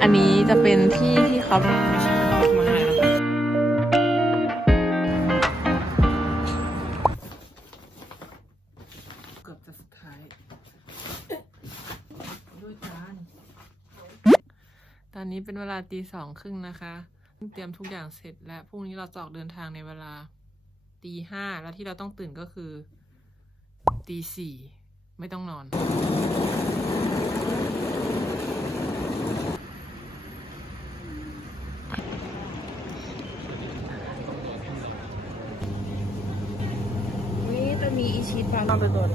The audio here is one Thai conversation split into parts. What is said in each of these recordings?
อันนี้จะเป็นที่ที่เขามาให้เกือบจะสุดท้ายด้วยจานตอนนี้เป็นเวลาตีสองครึ่งนะคะ เตรียมทุกอย่างเสร็จและพรุ่งนี้เราจะออกเดินทางในเวลาตีห้าแล้วที่เราต้องตื่นก็คือตีสี่ไม่ต้องนอน จะมีอีชีสบางเอาไปก่อน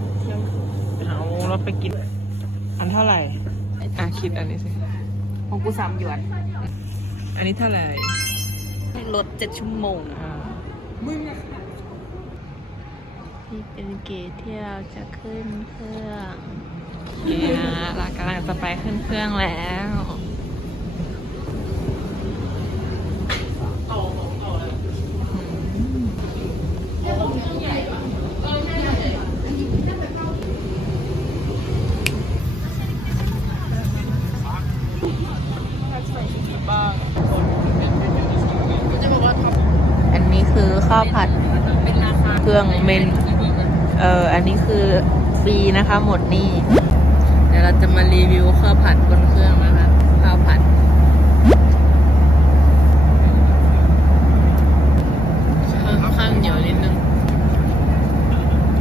เอาเราไปกิน อันเท่าไหร่ อะคิดอันนี้สิของกูสามหยวน อันนี้เท่าไหร่รถเจ็ดชั่วโมงอ่า นี่เป็นเกตที่เราจะขึ้นเครื่องเนี่ยเรากำลังจะไปขึ้นเครื่องแล้วอันนี้คือข้าวผัดเป็นราคาเครื่องเมน เอออันนี้คือฟรีนะคะหมดนี่เดี๋ยวเราจะมารีวิวข้าวผัดบนเครื่องนะคะข้าวผัดข้างเหนียวนิดนึง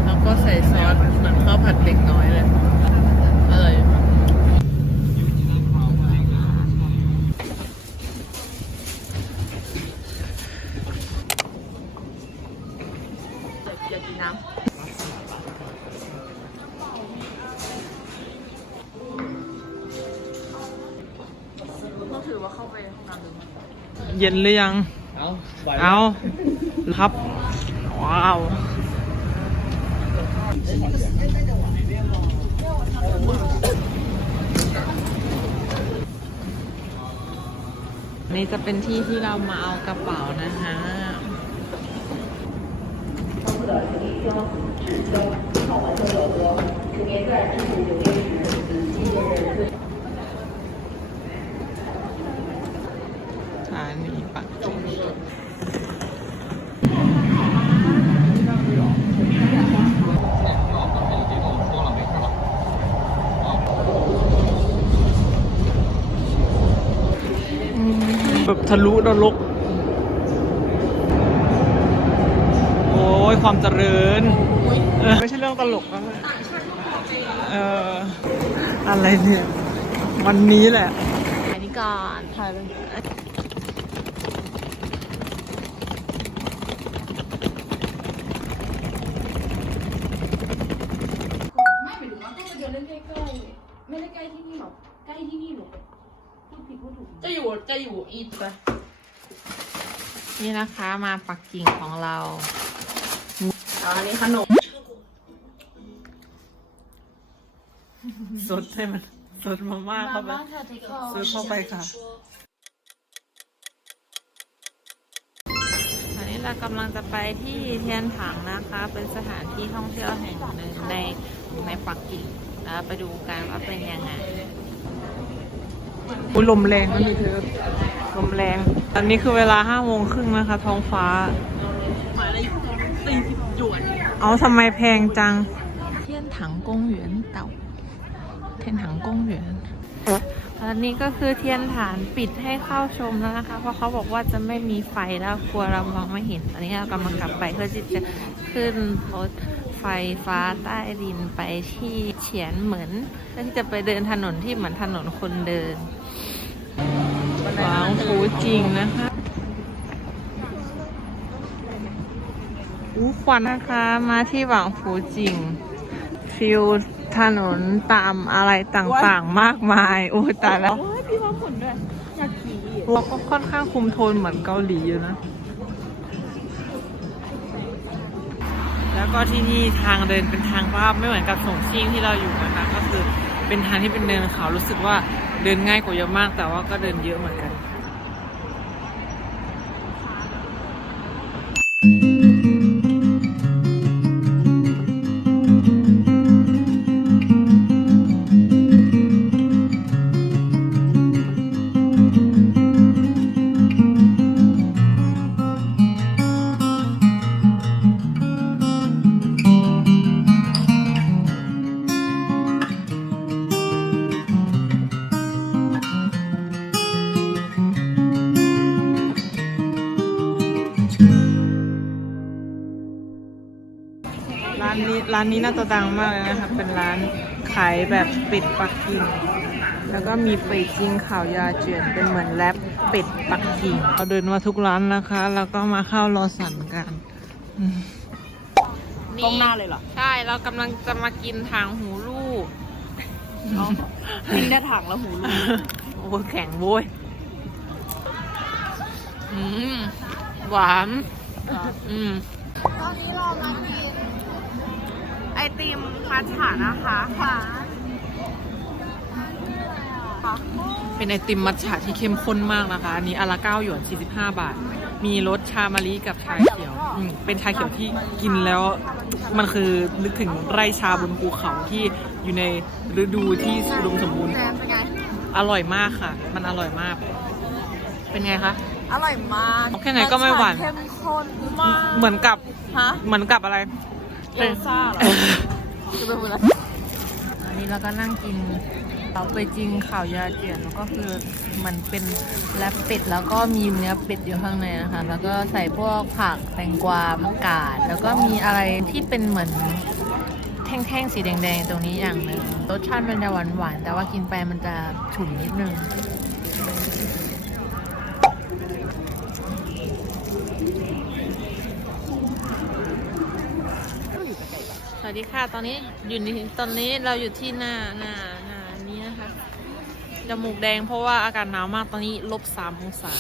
แล้วก็ใส่ซอสเหมือนข้าวผัดเล็กน้อยเลย เย็นหรือยัง เอาเอาครับ ว้าว นี่จะเป็นที่ที่เรามาเอากระเป๋านะคะ สถานีปักกิ่งแบบ ทะลุนรก โอ้ยความเจริญเออไม่ใช่เรื่องตลกนะเอออะไรเนี่ย วันนี้แหละอันนี้ก่อนถ่ายเลยไม่หมายถึงว่าก็ไปเดินเล่นใกล้ๆไม่ได้ใกล้ที่นี่หรอก ใกล้ที่นี่หรอก พูดผิดพูดถูกจะอยู่จะอยู่อีทไปนี่นะคะมาปักกิ่งของเราอันนี้ขนม สดใช่ไหมสดมาม่าเข้าไปบ้านค่ะที่เขาซื้อเข้าไปค่ะ ตอนนี้เรากำลังจะไปที่เทียนถังนะคะ เป็นสถานที่ท่องเที่ยวแห่งหนึ่งในในปักกิ่งแล้วไปดูกันว่าเป็นยังไง อุยลมแรงนะนี่เธอลมแรงอันนี้คือเวลาห้าโมงครึ่งนะคะ ท้องฟ้าหมายเลขสี่สิบหยวน เอาทำไมแพงจังเทียนถังกงเหวียนเต่าเทียนถังกงเหวียนอันนี้ก็คือเทียนฐานปิดให้เข้าชมแล้วนะคะ เพราะเขาบอกว่าจะไม่มีไฟแล้วกลัวเรามองไม่เห็นอันนี้เรากำลังกลับไปเพื่อที่จะขึ้นรถไฟฟ้าใต้ดินไปที่เฉียนเหมือนเพื่อที่จะไปเดินถนนที่เหมือนถนนคนเดินหวางฟู จริงนะคะอู้ควันนะคะมาที่หวังฟูจิง ฟิลถนนตามอะไรต่างๆมากมาย โอ้ยตายแล้วโอ้ยพี่ว่าผลด้วยอยากขี่เราก็ค่อนข้างคุมโทนเหมือนเกาหลีอยู่นะ แล้วก็ที่นี่ทางเดินเป็นทางราบไม่เหมือนกับสงชิ่งที่เราอยู่นะคะ ก็คือเป็นทางที่เป็นเดินเขารู้สึกว่าเดินง่ายกว่าเยอะมาก แต่ว่าก็เดินเยอะเหมือนกัน นี้ร้านนี้น่าจะดังมากเลยนะครับเป็นร้านขายแบบเป็ดปักกิ่งแล้วก็มีเป็ดจิงข่าวยาเจียนเป็นเหมือนแรปเป็ดปักกิ่งเราเดินมาทุกร้านนะคะ แล้วก็มาเข้ารอสันกันอืมตรงหน้าเลยเหรอ ใช่ เรากำลังจะมากินทางหูลูกกินได้ถังแล้วหูรูโอ้ยแข็งโว้ยอืมหวาน อืมตอนนี้เรามากินไอ ติมมัทฉะนะคะค่ะเป็นไอติมมัทฉะที่เข้มข้นมากนะคะ อันนี้อนละ9หยวน 45 บาท มีรสชามะลิกับชาเขียวอืมเป็นชาเขียวที่กินแล้ว มันคือนึกถึงไร่ชาบนภูเขาที่อยู่ในฤดูที่อุดมสมบูรณ์แซมเป็นไง อร่อยมากค่ะ มันอร่อยมาก เป็นไงคะ อร่อยมากแค่ไหนก็ไม่หวานเข้มข้นมากเหมือนกับ ฮะ เหมือนกับอะไร เอลซ่าเหรอจะเป็นอะไรอันนี้เราก็นั่งกินเราไปจริงข่าวยาเจียนแล้วก็คือมันเป็นแรปเป็ดแล้วก็มีเนื้อเป็ดอยู่ข้างในนะคะ แล้วก็ใส่พวกผักแตงกวามะกาด แล้วก็มีอะไรที่เป็นเหมือนแท่งๆสีแดงๆ ตรงนี้อย่างหนึ่งรสชาติมันจะหวานๆ แต่ว่ากินไปมันจะฉุนนิดนึง วัสดีค่ะ ตอนนี้อยู่ในตอนนี้เราอยู่ที่หน้าหน้าหน้านี้นะคะจมูกแดงเพราะว่าอากาศหนาวมากตอนนี้ลบสามองศา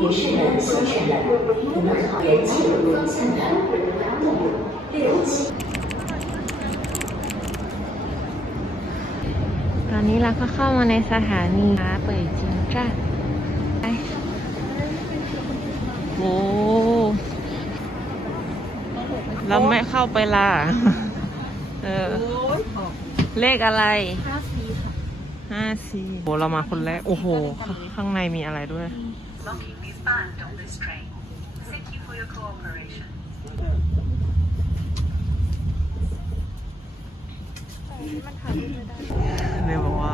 女士们、先生们，你们好，元气风向南，六七。 อนนี้เราก็เข้ามาในสถานีม้าเป่ยจิงจ้าไปโอ้เราไม่เข้าไปล่ะ เออ เลขอะไรห้าซีค่ะห้าสี่โอ้เรามาคนแรก โอ้โห ข้างในมีอะไรด้วย Locking is banned on this train. Thank you for your cooperation. เรียกว่า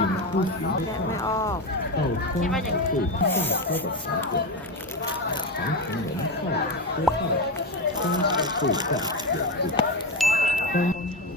กินผู้หญิงได้ไม่ออกเอาข้าวปุ๋ยจากกระดาษของขนมข้าวเสื้อผ้าข้าวปุ๋ยจากเด็ก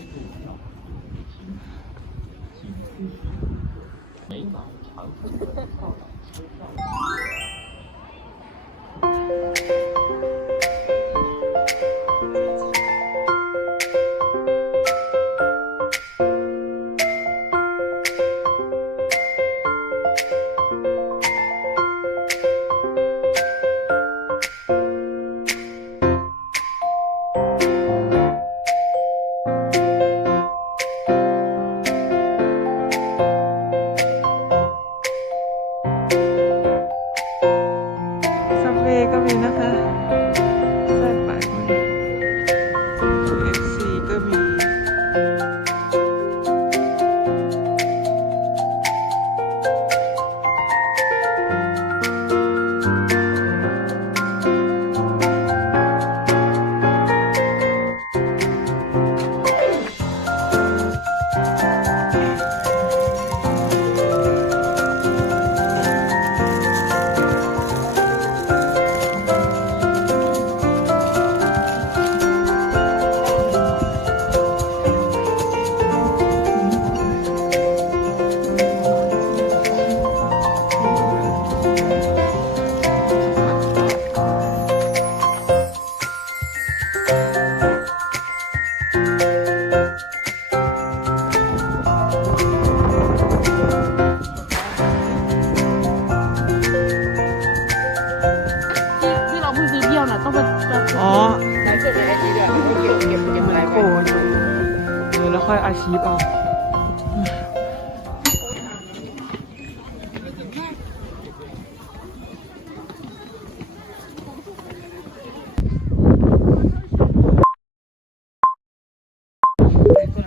ท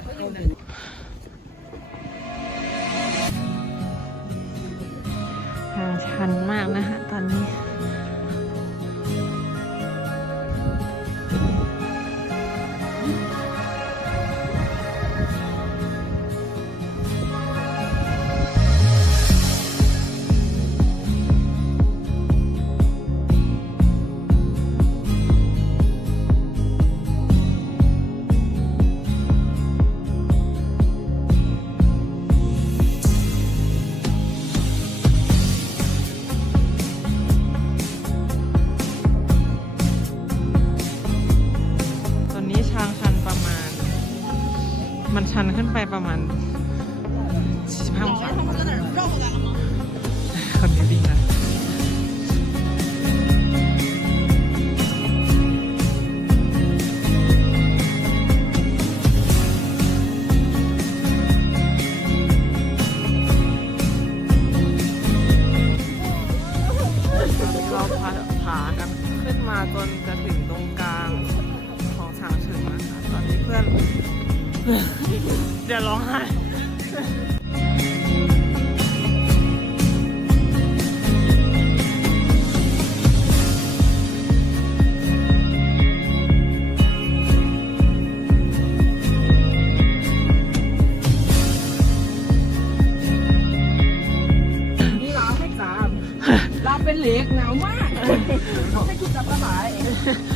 มันชันขึ้นไปประมาณ45องศาคนนี้ดีนะ ล็กหนาวมากให้กินจับปลาไหลส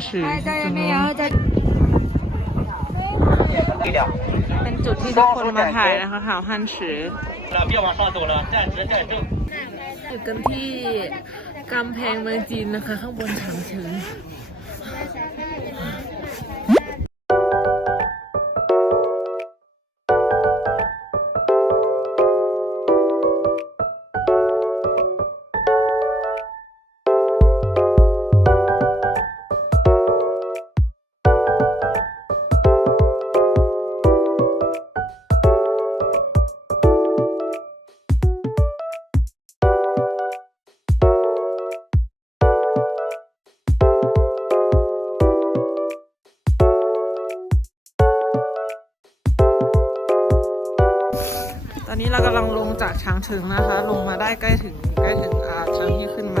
นะคะหาวฮันชือตรงนู้นเป็นจุดที่ทุกคนมาถ่ายนะคะหาวฮันชือ 了，别往上走了，站直站正。 อยู่กันที่กำแพงเมืองจีนนะคะ ข้างบนฉางเฉิง อนนี้เรากำลังลงจากช้างเชิงนะคะ ลงมาได้ใกล้ถึงใกล้ถึงอาช้างที่ขึ้นมา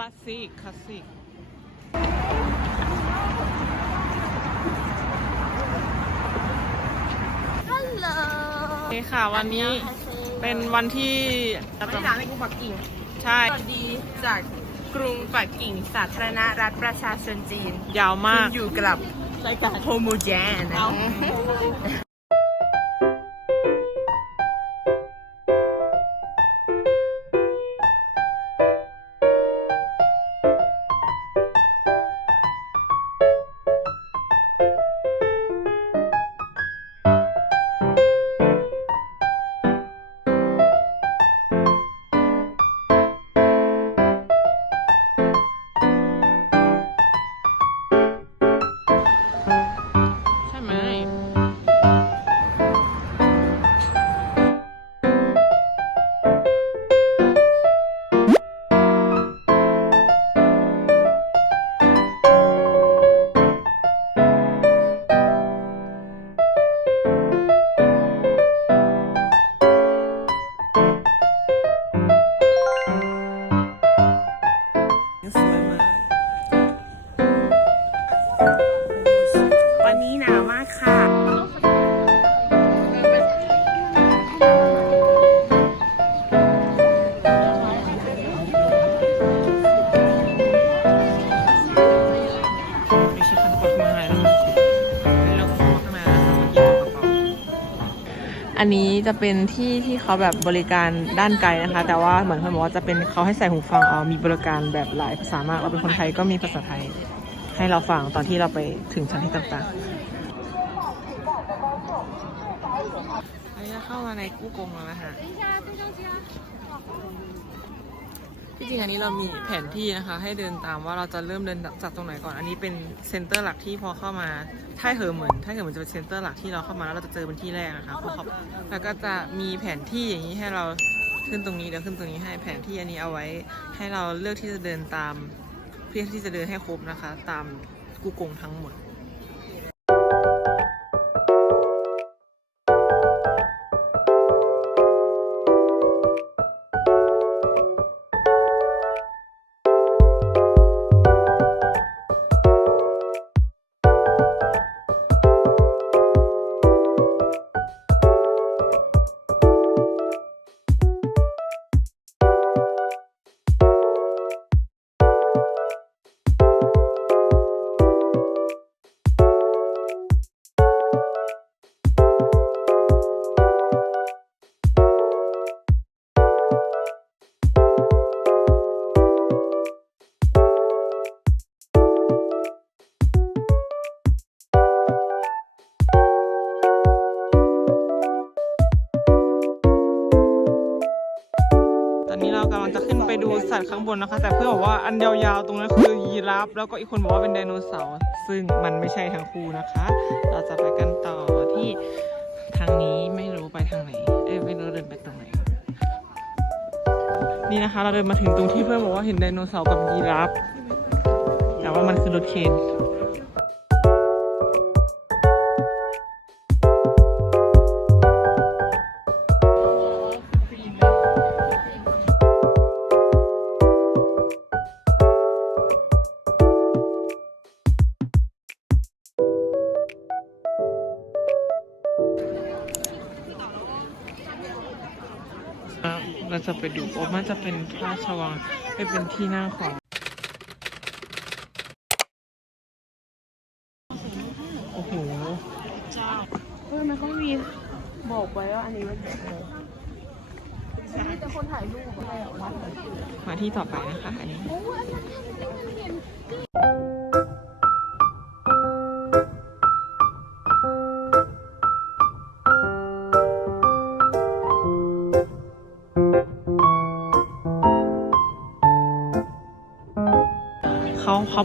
ลาสสิกคลาสสิกฮัลโหลโอเคค่ะวันนี้เป็นวันที่วันที่ร้านในกรุงปักกิ่งใช่สวัสดีจากกรุงปักกิ่งสาธารณรัฐประชาชนจีน ยาวคุมากณอยู่กับรายการโฮโมแจนนะ นี้จะเป็นที่ที่เขาแบบบริการด้านไกลนะคะ แต่ว่าเหมือนเขาบอกว่าจะเป็นเขาให้ใส่หูฟังเอามีบริการแบบหลายภาษามาก เราเป็นคนไทยก็มีภาษาไทย ให้เราฟังตอนที่เราไปถึงสถานที่ต่างๆอันนี้เข้ามาในกู้กงแล้วนะคะ ที่จริงอันนี้เรามีแผนที่นะคะ ให้เดินตามว่าเราจะเริ่มเดินจากตรงไหนก่อน อันนี้เป็นเซ็นเตอร์หลักที่พอเข้ามาถ้าเหอเหมือนถ้าเหอเหมือนจะเป็นเซ็นเตอร์หลักที่เราเข้ามาแล้วเราจะเจอเป็นที่แรกนะคะพอเขาแล้วก็จะมีแผนที่อย่างนี้ให้เราขึ้นตรงนี้เดี๋ยวขึ้นตรงนี้ให้แผนที่อันนี้เอาไว้ ให้เราเลือกที่จะเดินตาม เพื่อที่จะเดินให้ครบนะคะ ตามกูกงทั้งหมดางบนนะคะ แต่เพื่อนบอกว่าอันยาวๆตรงนั้นคือยีราฟแล้วก็อีกคนบอกว่าเป็นไดโนเสาร์ซึ่งมันไม่ใช่ทั้งคู่นะคะ เราจะไปกันต่อที่ทางนี้ไม่รู้ไปทางไหน เอ้ยไม่รู้เดินไปตรงไหน นี่นะคะ เราเดินมาถึงตรงที่เพื่อนบอกว่าเห็นไดโนเสาร์กับยีราฟแต่ว่ามันคือรถเคน ไปดูโอ้มันจะเป็นพระราชวังไปเป็นที่นั่งของ เขา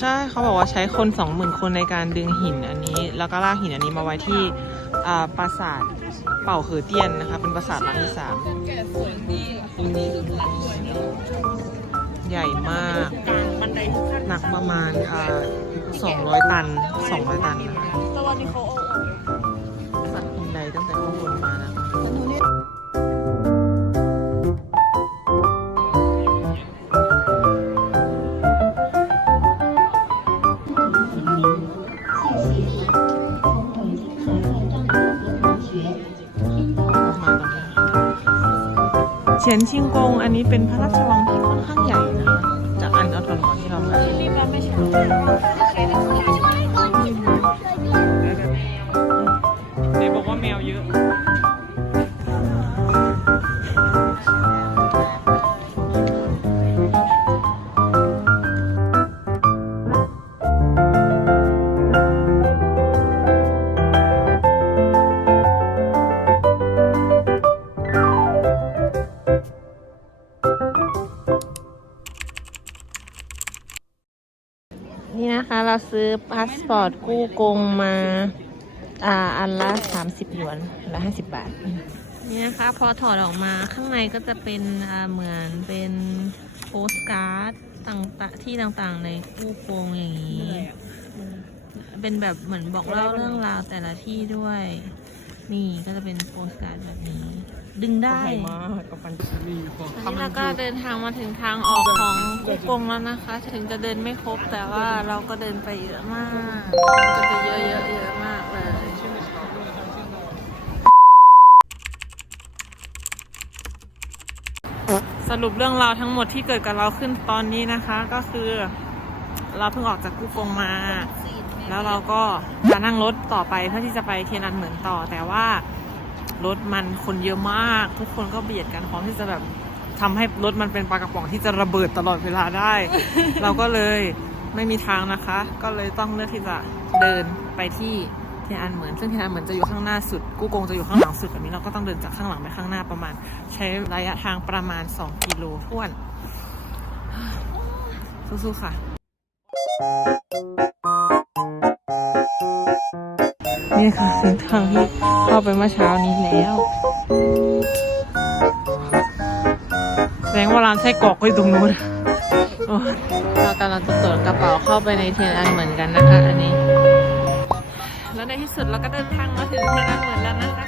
ใช่เขาบอกว่าใช้คนสองหมื่นคนในการดึงหินอันนี้ แล้วก็ลากหินอันนี้มาไว้ที่ปราสาทเป่าเหอเตี้ยนนะคะ เป็นปราสาทหลังที่สามใหญ่มากหนักประมาณสองร้อยตันสองร้อยตะวันนี้เขา เฉียนชิงกง อันนี้เป็นพระราชวัง เราซื้อพาสปอร์ตกู้กงมา อ่า อันละ30หยวนอันละ50บาท นี่นะคะ พอถอดออกมาข้างในก็จะเป็นอ่าเหมือนเป็นโปสการ์ดต่างๆที่ต่างๆ ในกู้กงอย่างนี้ เป็นแบบเหมือนบอกเล่าเรื่องราวแต่ละที่ด้วย นี่ก็จะเป็นโปสการ์ดแบบนี้ ดึงได้มากกับฟันรีของตอนนี้เราก็เดินทางมาถึงทางออกของกุกงแล้วนะคะ ถึงจะเดินไม่ครบแต่ว่าเราก็เดินไปเยอะมากก็จะเยอะเยอะเยอะมากเลยสรุปเรื่องราวทั้งหมดที่เกิดกับเราขึ้นตอนนี้นะคะ ก็คือ เราเพิ่งออกจากกุกงมา แล้วเราก็จะนั่งรถต่อไปเพื่อที่จะไปเทียนอันเหมือนต่อแต่ว่า รถมันคนเยอะมาก ทุกคนก็เบียดกันพร้อมที่จะแบบทำให้รถมันเป็นปลากระป๋องที่จะระเบิดตลอดเวลาได้ เราก็เลยไม่มีทางนะคะ ก็เลยต้องเลือกที่จะเดินไปที่เทียนอันเหมือนซึ่งเทียนอันเหมือนจะอยู่ข้างหน้าสุด กู้กงจะอยู่ข้างหลังสุดแบบนี้เราก็ต้องเดินจากข้างหลังไปข้างหน้าประมาณ ใช้ระยะทางประมาณ 2 กิโลท้วน สู้ๆค่ะ นี่ค่ะเส้นทางที่เข้าไปเมื่อเช้านี้แล้วแสดงว่าร้านไส้กรอกก็อยู่ตรงนู้นเรากำลังจะตรวจกระเป๋าเข้าไปในเทียนอันเหมือนกันนะคะ อันนี้ แล้วในที่สุดเราก็เดินทางมาถึงเทียนอันเหมือนแล้วนะคะ